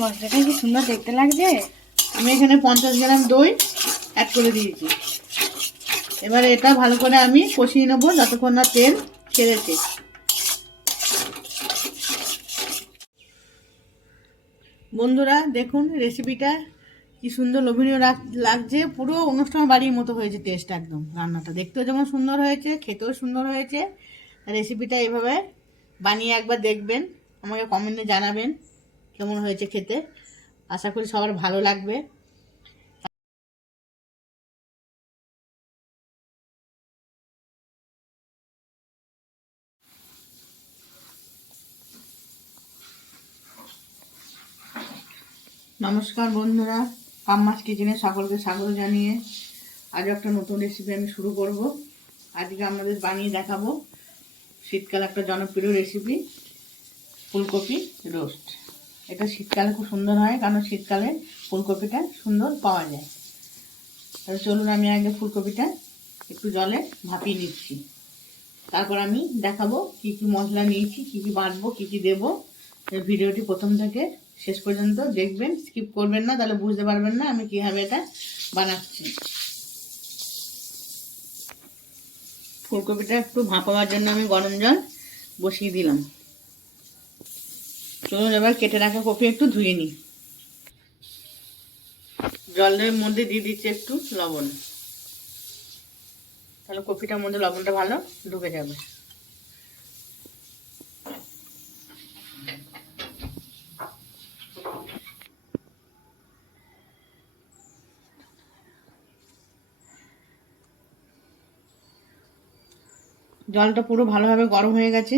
মশলাটা কি সুন্দর দেখতে লাগছে। আমি এখানে 50 গ্রাম দই অ্যাড করে দিয়েছি। এবারে এটা ভালো করে আমি কষিয়ে নেবো যতক্ষণ না তেল ছেড়েছে। বন্ধুরা দেখুন রেসিপিটা কি সুন্দর লোভনীয় লাগছে, পুরো অনুষ্ঠান বাড়ির মতো হয়েছে টেস্ট। একদম রান্নাটা দেখতেও যেমন সুন্দর হয়েছে, খেতেও সুন্দর হয়েছে। রেসিপিটা এভাবে বানিয়ে একবার দেখবেন, আমাকে কমেন্টে জানাবেন কেমন হয়েছে খেতে। আশা করি সবার ভালো লাগবে। নমস্কার বন্ধুরা, কাম্মাস কিচেনে সকলকে স্বাগত জানিয়ে আজ একটা নতুন রেসিপি আমি শুরু করব। আজকে আপনাদের বানিয়ে দেখাবো শীতকালে একটা জনপ্রিয় রেসিপি, ফুলকপি রোস্ট। এটা শীতকালে খুব সুন্দর হয়, কারণ শীতকালে ফুলকপিটা সুন্দর পাওয়া যায়। তাহলে চলুন আমি আগে ফুলকপিটা একটু জলে ভাপিয়ে নিচ্ছি, তারপর আমি দেখাবো কি কি মশলা নিয়েছি, কি কি বাটবো, কি কি দেবো। ভিডিওটি প্রথম থেকে শেষ পর্যন্ত দেখবেন, স্কিপ করবেন না, তাহলে বুঝতে পারবেন না আমি কীভাবে এটা বানাচ্ছি। ফুলকপিটা একটু ভাপাবার জন্য আমি গরম জল বসিয়ে দিলাম। চলুন এবার কেটে রাখা কপি একটু ধুয়ে নিই। জলের মধ্যে দিয়ে দিচ্ছি একটু লবণ, তাহলে কপিটার মধ্যে লবণটা ভালো ঢুকে যাবে। জলটা পুরো ভালোভাবে গরম হয়ে গেছে,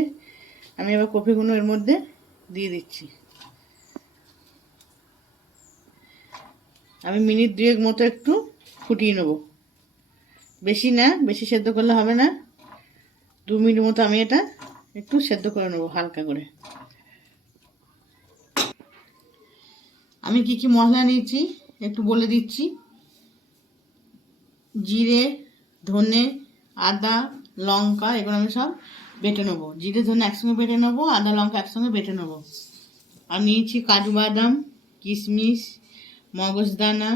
আমি এবার কপিগুলো এর মধ্যে দিয়ে দিচ্ছি। আমি মিনিট 2 মতো একটু ফুটিয়ে নেব, বেশি না, বেশি সেদ্ধ করলে হবে না। 2 মিনিট মতো আমি এটা একটু সেদ্ধ করে নেব হালকা করে। আমি কি কি মশলা নিয়েছি একটু বলে দিচ্ছি। জিরে, ধনে, আদা, লঙ্কা এগুলো আমি সব বেটে নেবো। জিরে ধনে একসঙ্গে বেটে নেবো, আদা লঙ্কা একসঙ্গে বেটে নেবো। আর নিয়েছি কাজু বাদাম, কিশমিশ, মগজদানা,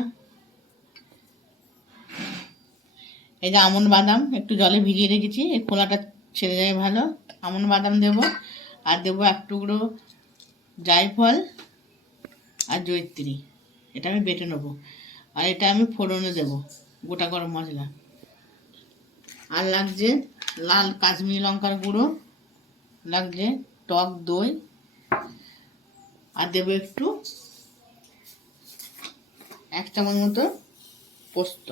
এই যে আমন্ড বাদাম একটু জলে ভিজিয়ে রেখেছি, এই খোলাটা ছেড়ে যায় ভালো। আমন্ড বাদাম দেবো, আর দেবো 1 টুকরো জায়ফল আর জয়িত্রী, এটা আমি বেটে নেবো। আর এটা আমি ফোড়নে দেবো গোটা গরম মশলা। আর লাগছে লাল কাশ্মীরি লঙ্কার গুঁড়ো, লাগছে টক দই, আর দেবো একটু 1 চামচ মতো পোস্ত,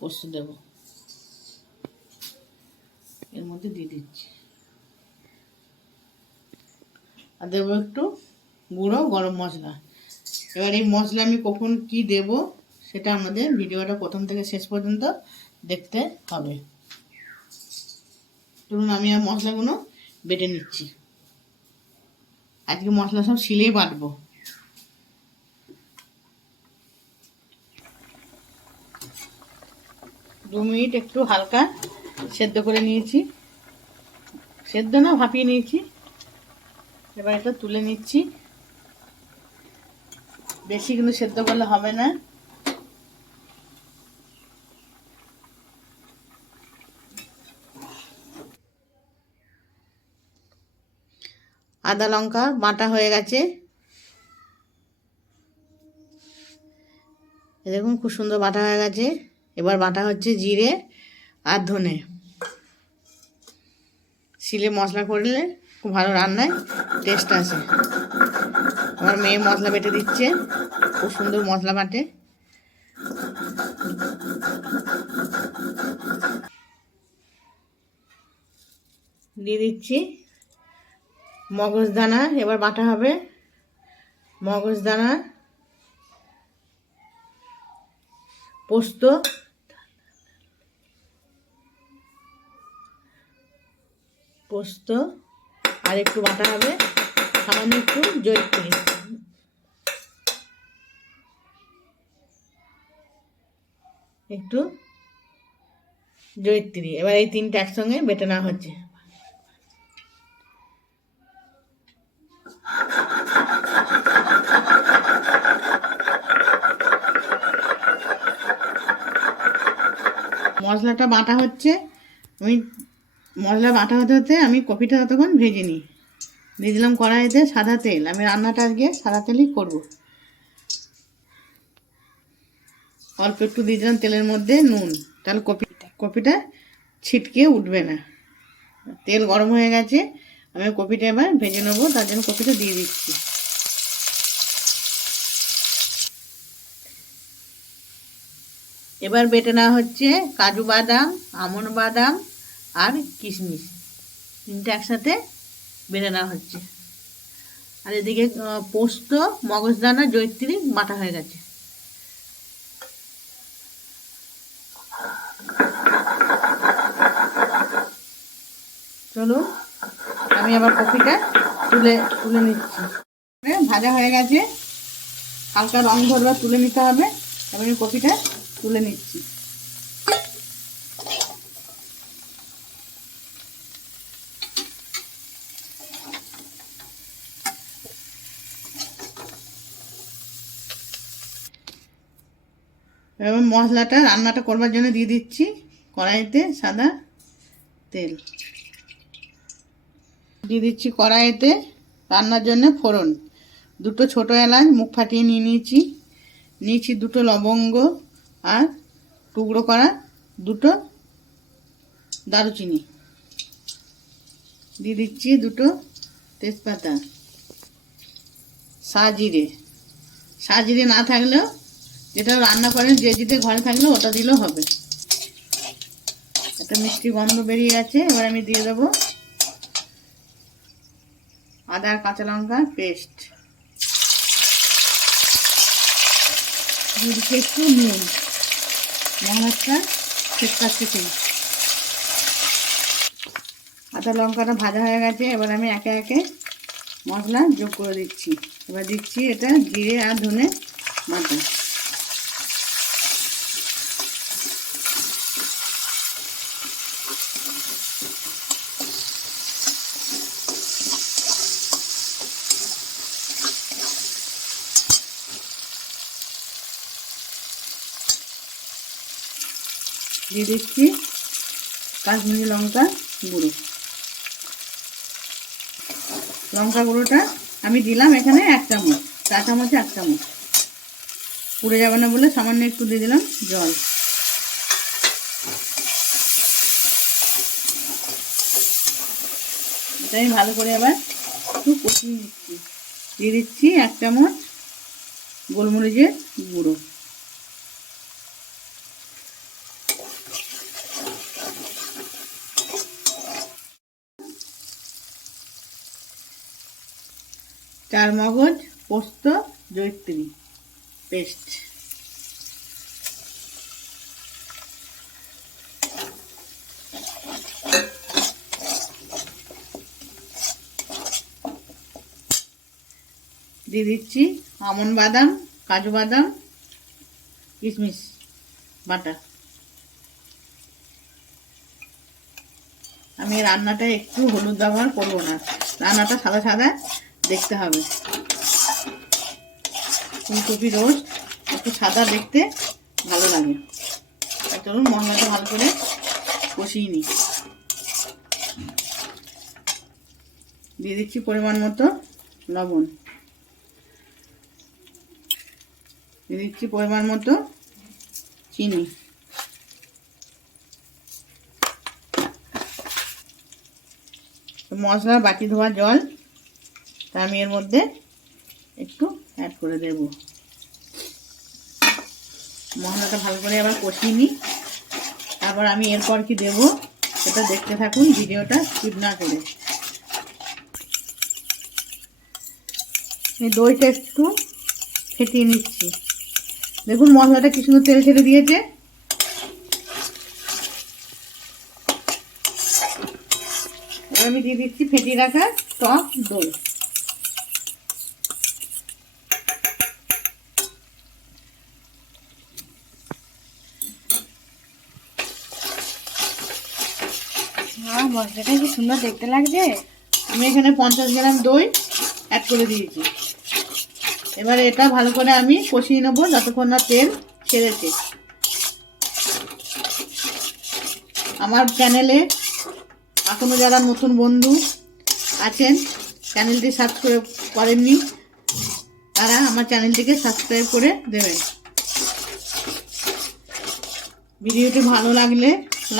পোস্ত দেবো এর মধ্যে দিয়ে দিচ্ছি। আর দেবো একটু গুঁড়ো গরম মশলা। এবার এই মশলা আমি কখন কি দেব সেটা আমাদের ভিডিওটা প্রথম থেকে শেষ পর্যন্ত দেখতে হবে। ধরুন আমি আর মশলাগুলো বেটে নিচ্ছি। আজকে মশলা সব শিলেই বাটবো। দু মিনিট একটু হালকা সেদ্ধ করে নিয়েছি, সেদ্ধ না ভাপিয়ে নিয়েছি। এবার এটা তুলে নিচ্ছি, বেশি কিন্তু সেদ্ধ করলে হবে না। আদা লঙ্কা বাটা হয়ে গেছে, দেখুন খুব সুন্দর বাটা হয়ে গেছে। এবার বাটা হচ্ছে জিরে আর ধনে। শিলে মশলা করলে খুব ভালো রান্নায় টেস্ট আসে। আমার মেয়ে মশলা বেটে দিচ্ছে, খুব সুন্দর মশলা বাটে। দিয়ে দিচ্ছি মগজদানা, এবার বাটা হবে মগজদানা, পোস্ত, পোস্ত, আর একটু বাটা হবে সামান্য একটু জয়িত্রী। একটু জয়িত্রী, এবার এই 3টা একসঙ্গে বেটে নেওয়া হচ্ছে। মশলাটা বাটা হচ্ছে, আমি মশলা বাটা হতে হতে আমি কপিটা ততক্ষণ ভেজে নিই। দিয়ে দিলাম কড়াইতে সাদা তেল। আমি রান্নাটা আজকে সাদা তেলই করব। অল্প একটু দিয়ে দিলাম তেলের মধ্যে নুন, তাহলে কপিটা ছিটকে উঠবে না। তেল গরম হয়ে গেছে, আমি কপিটা এবার ভেজে নেবো, তার জন্য কপিটা দিয়ে দিচ্ছি। এবার বেটে নেওয়া হচ্ছে কাজু বাদাম, আমন্ড বাদাম আর কিশমিশ, তিনটে একসাথে বেটে নেওয়া হচ্ছে। আর এদিকে পোস্ত, মগজদানা, জয়িত্রী বাটা হয়ে গেছে। চলুন আমি আবার কপিটা তুলে নিচ্ছি। ভাজা হয়ে গেছে, হালকা রং ধরবার তুলে নিতে হবে। এবার আমি কপিটা তুলে নিচ্ছি। এবার মশলাটা রান্নাটা করবার জন্য দিয়ে দিচ্ছি কড়াইতে সাদা তেল। দিয়ে দিচ্ছি কড়াইতে রান্নার জন্য ফোড়ন। দুটো ছোটো এলাচ মুখ ফাটিয়ে নিয়েছি দুটো লবঙ্গ আর টুকরো করা দুটো দারুচিনি। দিয়ে দিচ্ছি দুটো তেজপাতা, সাজিরে না থাকলেও যেটা রান্না করেন যে জিতে ঘরে থাকলেও ওটা দিলেও হবে। একটা মিষ্টি গন্ধ বেরিয়ে গেছে। এবার আমি দিয়ে দেবো আদা আর কাঁচা লঙ্কা পেস্ট, দিয়ে দিচ্ছি একটু নুন। মশলাটা ছেঁচকাচ্ছি। আদা লঙ্কাটা ভাজা হয়ে গেছে, এবার আমি একে একে মশলা যোগ করে দিচ্ছি। এবার দিচ্ছি এটা জিরে আর ধনে বাটা। দিয়ে দিচ্ছি কাশ্মীরি লঙ্কা গুঁড়ো। লঙ্কা গুঁড়োটা আমি দিলাম এখানে 1 চামচ, চা চামচে 1 চামচ। পুড়ে যাবে না বলে সামান্য একটু দিয়ে দিলাম জল। এটা আমি ভালো করে আবার একটু কষিয়ে নিচ্ছি। দিয়ে দিচ্ছি 1 চামচ গোলমরিচের গুঁড়ো। চার মগজ, পোস্ত, জয়িত্রী পেস্ট। দিয়ে দিচ্ছি আমন্ড বাদাম, কাজু বাদাম, কিশমিশ বাটা। আমি রান্নাটা একটু হলুদ ব্যবহার করবো না, রান্নাটা সাদা সাদা দেখতে হবে। ফুলকপি রোস্ট একটু সাদা দেখতে ভালো লাগে। চলুন মশলাটা ভালো করে কষিয়ে নিই। দিয়ে দিচ্ছি পরিমাণ মতো লবণ, দিয়ে দিচ্ছি পরিমাণ মতো চিনি। মশলার বাটি ধোয়া জল তা আমি এর মধ্যে একটু অ্যাড করে দেব। মশলাটা ভালো করে আবার কষিয়ে নিই। তারপর আমি এরপর কি দেব সেটা দেখতে থাকুন, ভিডিওটা স্কিপ না করে। এই দইটা একটু ফেটিয়ে নিচ্ছি। দেখুন মশলাটা কি সুন্দর তেল ছেড়ে দিয়েছে। এবার আমি দিয়ে দিচ্ছি ফেটিয়ে রাখা টক দই। মশলাটা কি সুন্দর দেখতে লাগছে। আমি এখানে 50 গ্রাম দই অ্যাড করে দিয়েছি। এবার এটা ভালো করে আমি কষিয়ে নেবো যতক্ষণ না তেল ছেড়েছে। আমার চ্যানেলে এখনও যারা নতুন বন্ধু আছেন চ্যানেলটি সাবস্ক্রাইব করেননি তারা আমার চ্যানেলটিকে সাবস্ক্রাইব করে দেবেন। ভিডিওটি ভালো লাগলে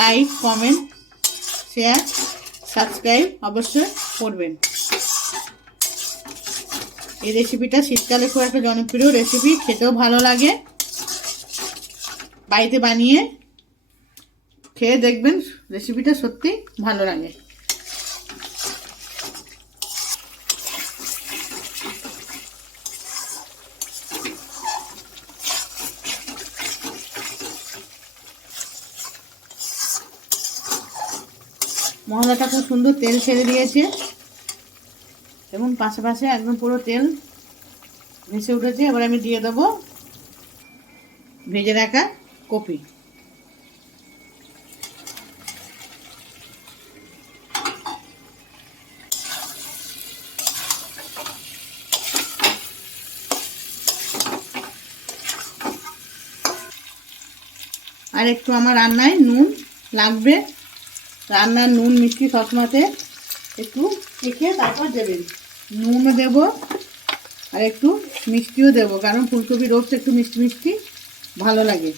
লাইক, কমেন্ট, শেয়ার, সাবস্ক্রাইব অবশ্যই করবেন। এই রেসিপিটা শীতকালে খুব একটা জনপ্রিয় রেসিপি, খেতেও ভালো লাগে। বাড়িতে বানিয়ে খেয়ে দেখবেন, রেসিপিটা সত্যি ভালো লাগে। মশলাটা খুব সুন্দর তেল ছেড়ে দিয়েছে এবং পাশে পাশে একদম পুরো তেল ভেসে উঠেছে। এবার আমি দিয়ে দেবো ভেজে রাখা কপি। আর একটু আমার রান্নায় নুন লাগবে। রান্নার নুন মিষ্টি সবসময়তে একটু দেখে তারপর দেবেন। নুনও দেব আর একটু মিষ্টিও দেব, কারণ ফুলকপি রোস্ট একটু মিষ্টি মিষ্টি ভালো লাগে।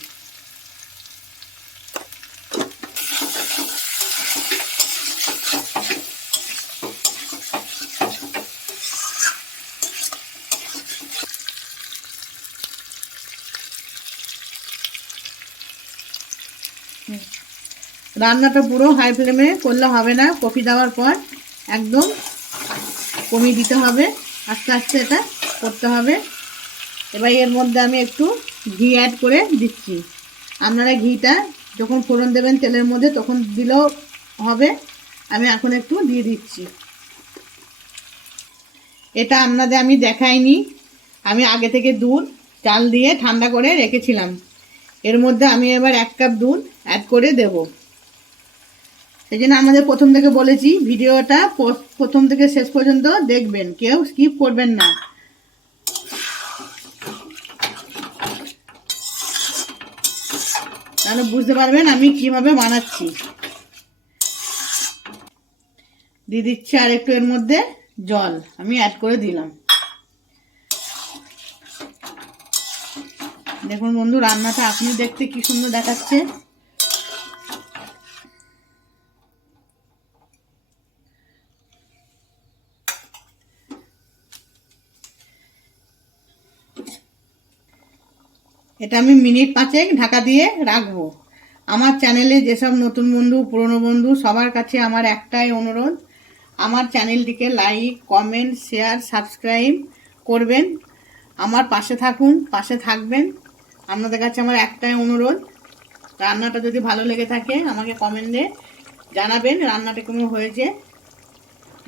রান্নাটা পুরো হাই ফ্লেমে করলে হবে না, কফি দেওয়ার পর একদম কমিয়ে দিতে হবে, আস্তে আস্তে এটা করতে হবে। এবার এর মধ্যে আমি একটু ঘি অ্যাড করে দিচ্ছি। আপনারা ঘিটা যখন ফোড়ন দেবেন তেলের মধ্যে তখন দিলেও হবে, আমি এখন একটু দিয়ে দিচ্ছি। এটা আপনাদের আমি দেখাইনি, আমি আগে থেকে দুধ চাল দিয়ে ঠান্ডা করে রেখেছিলাম। এর মধ্যে আমি এবার 1 কাপ দুধ অ্যাড করে দেব। সেই জন্য আমাদের প্রথম থেকে বলেছি ভিডিওটা প্রথম থেকে শেষ পর্যন্ত দেখবেন, কেউ স্কিপ করবেন না। তাহলে বুঝতে পারবেন আমি কিভাবে বানাচ্ছি। দিয়ে দিচ্ছি আর একটু এর মধ্যে জল আমি অ্যাড করে দিলাম। দেখুন বন্ধু, রান্নাটা আপনি দেখতে কি সুন্দর দেখাচ্ছে। এটা আমি মিনিট 5 ঢাকা দিয়ে রাখবো। আমার চ্যানেলে যেসব নতুন বন্ধু পুরনো বন্ধু সবার কাছে আমার একটাই অনুরোধ, আমার চ্যানেলটিকে লাইক, কমেন্ট, শেয়ার, সাবস্ক্রাইব করবেন। আমার পাশে থাকুন, পাশে থাকবেন। আপনাদের কাছে আমার একটাই অনুরোধ, রান্নাটা যদি ভালো লেগে থাকে আমাকে কমেন্টে জানাবেন রান্নাটা কেমন হয়েছে।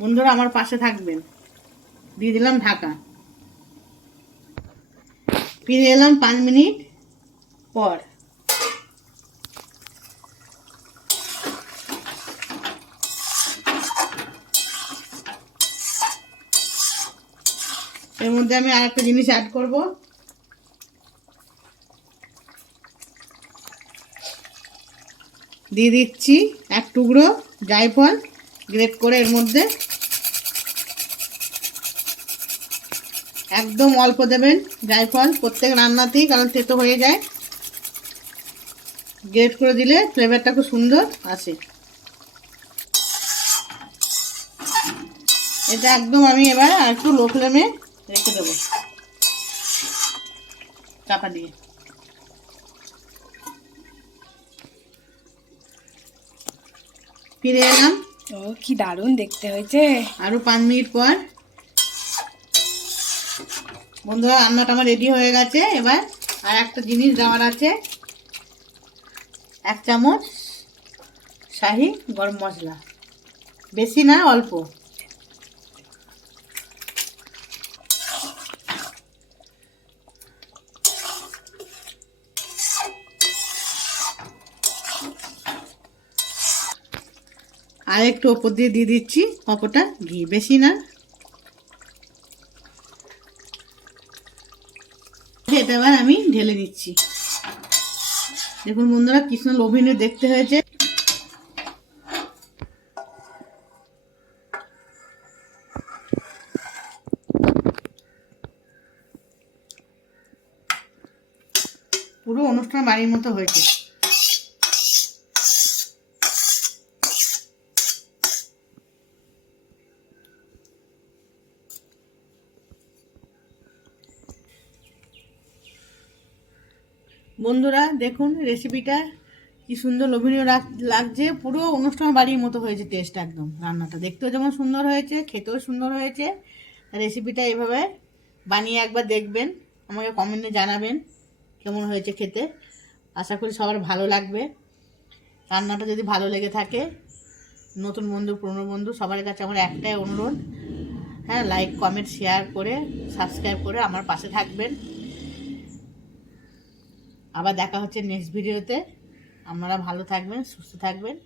বন্ধুরা আমার পাশে থাকবেন। দিয়ে দিলাম ঢাকা। ফিরে এলাম 5 মিনিট পর। এর মধ্যে আমি আর একটা জিনিস অ্যাড করব। দিয়ে দিচ্ছি 1 টুকরো জায়ফল গ্রেট করে এর মধ্যে। একদম অল্প দেবেন জায়ফল প্রত্যেক রান্নাতেই, কারণ তেতো হয়ে যায়। গ্রেট করে দিলে ফ্লেভারটা খুব সুন্দর আসে। এটা একদম আমি এবার আর একটু লো ফ্লেমে রেখে দেবো চাপা দিয়ে। ফিরে এলাম। ও কি দারুণ দেখতে হয়েছে। আরো 5 মিনিট পর। বন্ধুরা রান্নাটা আমার রেডি হয়ে গেছে। এবার আর একটা জিনিস দেওয়ার আছে, 1 চামচ শাহি গরম মশলা, বেশি না অল্প। আর একটু ওপর দিয়ে দিচ্ছি অপরটা ঘি, বেশি না। এটা এবার আমি ঢেলে নিচ্ছি। দেখুন বন্ধুরা কি সুন্দর লোভনীয় দেখতে হয়েছে। পুরো অনুষ্ঠান বাড়ির মতো হয়েছে। বন্ধুরা দেখুন রেসিপিটা কি সুন্দর লোভনীয় লাগছে, পুরো অনুষ্ঠান বাড়ির মতো হয়েছে টেস্ট, একদম রান্নাটা দেখতেও যেমন সুন্দর হয়েছে, খেতেও সুন্দর হয়েছে। রেসিপিটা এইভাবে বানিয়ে একবার দেখবেন, আমাকে কমেন্টে জানাবেন কেমন হয়েছে খেতে। আশা করি সবার ভালো লাগবে। রান্নাটা যদি ভালো লেগে থাকে, নতুন বন্ধু পুরনো বন্ধু সবার কাছে আমার একটাই অনুরোধ, হ্যাঁ, লাইক কমেন্ট শেয়ার করে সাবস্ক্রাইব করে আমার পাশে থাকবেন। আবার দেখা হচ্ছে নেক্সট ভিডিওতে। আপনারা ভালো থাকবেন, সুস্থ থাকবেন।